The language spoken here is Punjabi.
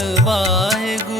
ਵਾਹਿਗੁਰੂ ਤਨ